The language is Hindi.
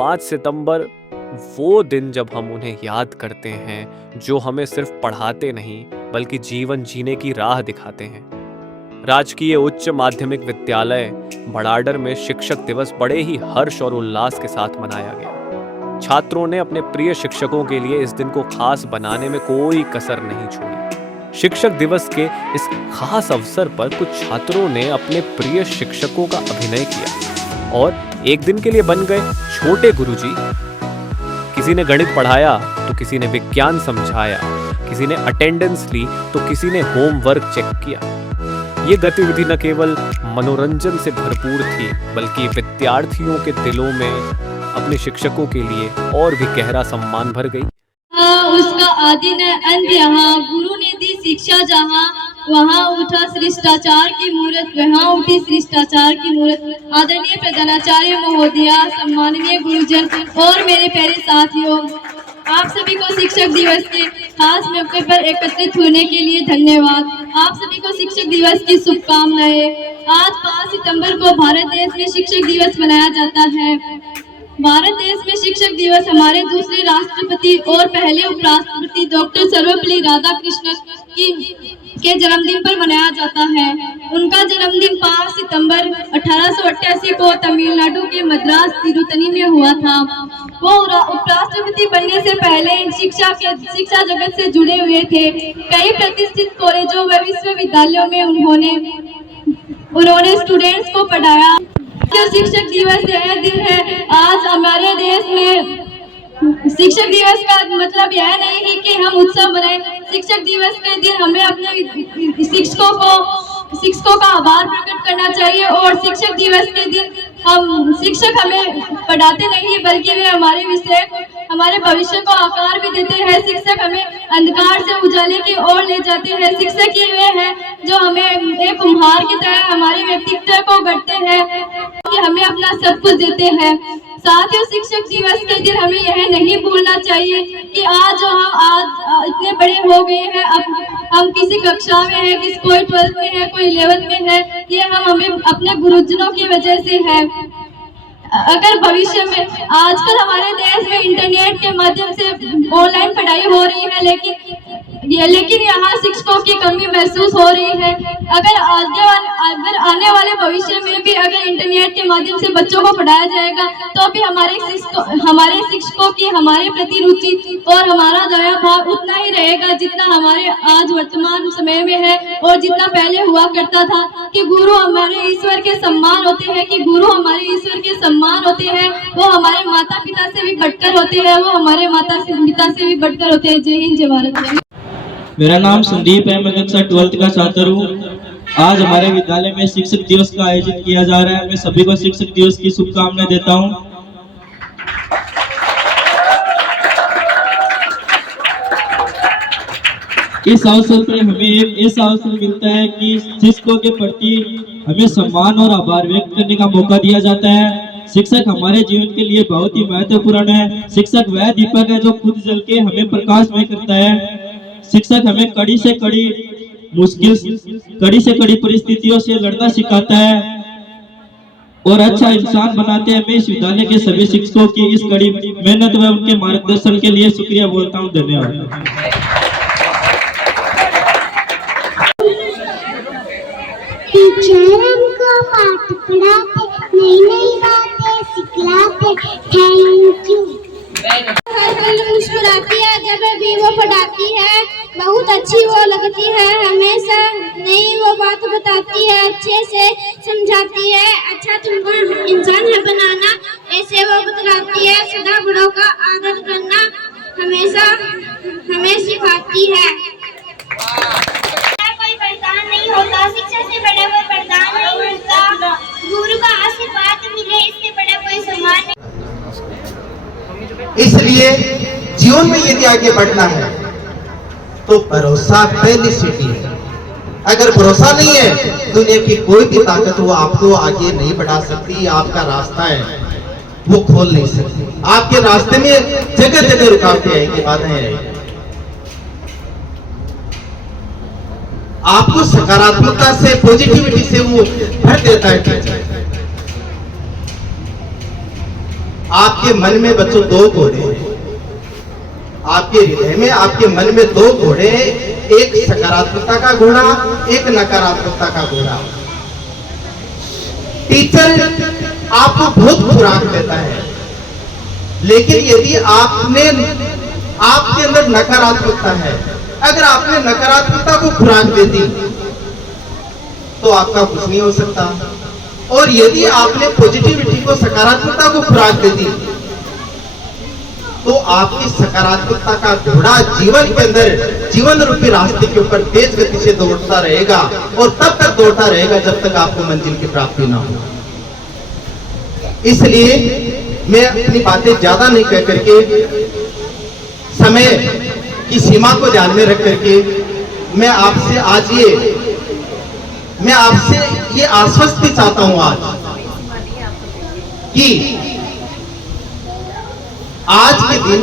5 सितंबर वो दिन जब हम उन्हें याद करते हैं जो हमें सिर्फ पढ़ाते नहीं बल्कि जीवन जीने की राह दिखाते हैं। राजकीय उच्च माध्यमिक विद्यालय बड़ाडर में शिक्षक दिवस बड़े ही हर्ष और उल्लास के साथ मनाया गया। छात्रों ने अपने प्रिय शिक्षकों के लिए इस दिन को खास बनाने में कोई कसर नहीं छोड़ी। शिक्षक दिवस के इस खास अवसर पर कुछ छात्रों ने अपने प्रिय शिक्षकों का अभिनय किया और एक दिन के लिए बन गए छोटे गुरुजी। किसी ने गणित पढ़ाया तो किसी ने विज्ञान समझाया, किसी ने अटेंडेंस ली तो किसी ने होमवर्क चेक किया। ये गतिविधि न केवल मनोरंजन से भरपूर थी बल्कि विद्यार्थियों के दिलों में अपने शिक्षकों के लिए और भी गहरा सम्मान भर गई। उसका आदि न अंत यहाँ, गुरु ने दी शिक्षा जहाँ, वहाँ उठा शिष्टाचार की मूर्त, वहाँ उठी शिष्टाचार की मूर्त। आदरणीय प्रधानाचार्य महोदया, सम्माननीय गुरुजन और मेरे प्यारे साथियों, आप सभी को शिक्षक दिवस के खास मौके पर एकत्रित होने के लिए धन्यवाद। आप सभी को शिक्षक दिवस की शुभकामनाएं। आज 5 सितंबर को भारत देश में शिक्षक दिवस मनाया जाता है। भारत देश में शिक्षक दिवस हमारे दूसरे राष्ट्रपति और पहले उपराष्ट्रपति डॉक्टर सर्वपल्ली राधाकृष्णन के जन्मदिन पर मनाया जाता है। उनका जन्मदिन 5 सितंबर 1888 को तमिलनाडु के मद्रास तिरुतनी में हुआ था। वो उपराष्ट्रपति बनने से पहले शिक्षा जगत से जुड़े हुए थे। कई प्रतिष्ठित कॉलेजों व विश्वविद्यालयों में उन्होंने स्टूडेंट्स को पढ़ाया। शिक्षक दिवस यह दिन है। आज हमारे देश में शिक्षक दिवस का मतलब यह नहीं है कि हम उत्सव मनाएं। शिक्षक दिवस के दिन हमें अपने शिक्षकों का आभार प्रकट करना चाहिए और शिक्षक दिवस के दिन हम शिक्षक हमें पढ़ाते नहीं है बल्कि वे हमारे भविष्य को आकार भी देते हैं। शिक्षक हमें अंधकार से उजाले की ओर ले जाते हैं। शिक्षक ही वे हैं जो हमें एक कुम्हार की तरह हमारे व्यक्तित्व को गढ़ते हैं, कि हमें अपना सब कुछ देते हैं। साथियों, शिक्षक दिवस के दिन हमें यह नहीं भूलना चाहिए कि आज हम इतने बड़े हो गए हैं, अब हम किसी कक्षा में है, कोई 12th में है, कोई 11th में है, ये हमें अपने गुरुजनों की वजह से है। अगर भविष्य में आजकल हमारे देश में इंटरनेट के माध्यम से ऑनलाइन पढ़ाई हो रही है, लेकिन यहाँ शिक्षकों की कमी महसूस हो रही है। अगर आने वाले भविष्य में भी अगर इंटरनेट के माध्यम से बच्चों को पढ़ाया जाएगा तो भी हमारे शिक्षकों की हमारे प्रति रुचि और हमारा दया भाव उतना ही रहेगा जितना हमारे आज वर्तमान समय में है और जितना पहले हुआ करता था। कि गुरु हमारे ईश्वर के सम्मान होते हैं, वो हमारे माता पिता से भी बढ़कर होते हैं, वो हमारे माता पिता से भी बढ़कर होते हैं। जय हिंद, जय भारत। मेरा नाम संदीप है, मैं कक्षा 12th का छात्र हूँ। आज हमारे विद्यालय में शिक्षक दिवस का आयोजित किया जा रहा है। मैं सभी को शिक्षक दिवस की शुभकामनाएं देता हूँ। इस अवसर पर हमें एक ऐसा अवसर मिलता है कि शिक्षकों के प्रति हमें सम्मान और आभार व्यक्त करने का मौका दिया जाता है। शिक्षक हमारे जीवन के लिए बहुत ही महत्वपूर्ण है। शिक्षक वह दीपक है जो खुद जल के हमें प्रकाशमय करता है। शिक्षक हमें कड़ी से कड़ी परिस्थितियों से लड़ना सिखाता है और अच्छा इंसान बनाते हैं। मैं इस विद्यालय के सभी शिक्षकों की इस कड़ी मेहनत व उनके मार्गदर्शन के लिए शुक्रिया बोलता हूँ। धन्यवाद। टीचर हमको पाठ पढ़ाते, नई नई बातें सिखलाते। Thank you. मुस्कुराती है जब भी वो पढ़ाती है, बहुत अच्छी वो लगती है। हमेशा नई वो बात बताती है, अच्छे से समझाती है। अच्छा तुमको इंसान है बनाना, ऐसे वो बतलाती है। सदा बड़ों का आदर करना हमेशा हमें सिखाती है। कोई वरदान नहीं होता, शिक्षा से बड़ा कोई वरदान नहीं होता। गुरु का आशीर्वाद मिले, इससे बड़ा कोई सम्मान नहीं। इसलिए जीवन में यदि आगे बढ़ना है तो भरोसा पहली सीढ़ी है। अगर भरोसा नहीं है, दुनिया की कोई भी ताकत वो आपको आगे नहीं बढ़ा सकती। आपका रास्ता है वो खोल नहीं सकती। आपके रास्ते में जगह जगह रुकावटें आएंगी, बाधाएं आएंगी। आपको सकारात्मकता से, पॉजिटिविटी से वो भर देता है टीचर। आपके मन में बच्चों दो घोड़े हैं, आपके हृदय में, आपके मन में दो घोड़े हैं, एक सकारात्मकता का घोड़ा, एक नकारात्मकता का घोड़ा। टीचर आपको बहुत खुराक देता है, लेकिन यदि आपके अंदर नकारात्मकता है, अगर आपने नकारात्मकता को खुराक दे दी तो आपका कुछ नहीं हो सकता, और यदि आपने पॉजिटिविटी को, सकारात्मकता को खुराक दे दी तो आपकी सकारात्मकता का घोड़ा जीवन के अंदर, जीवन रूपी रास्ते के ऊपर तेज गति से दौड़ता रहेगा, और तब तक दौड़ता रहेगा जब तक आपको मंजिल की प्राप्ति ना हो। इसलिए मैं अपनी बातें ज्यादा नहीं कह करके, समय की सीमा को ध्यान में रख करके मैं आपसे ये आश्वस्त भी चाहता हूं आज कि आज के दिन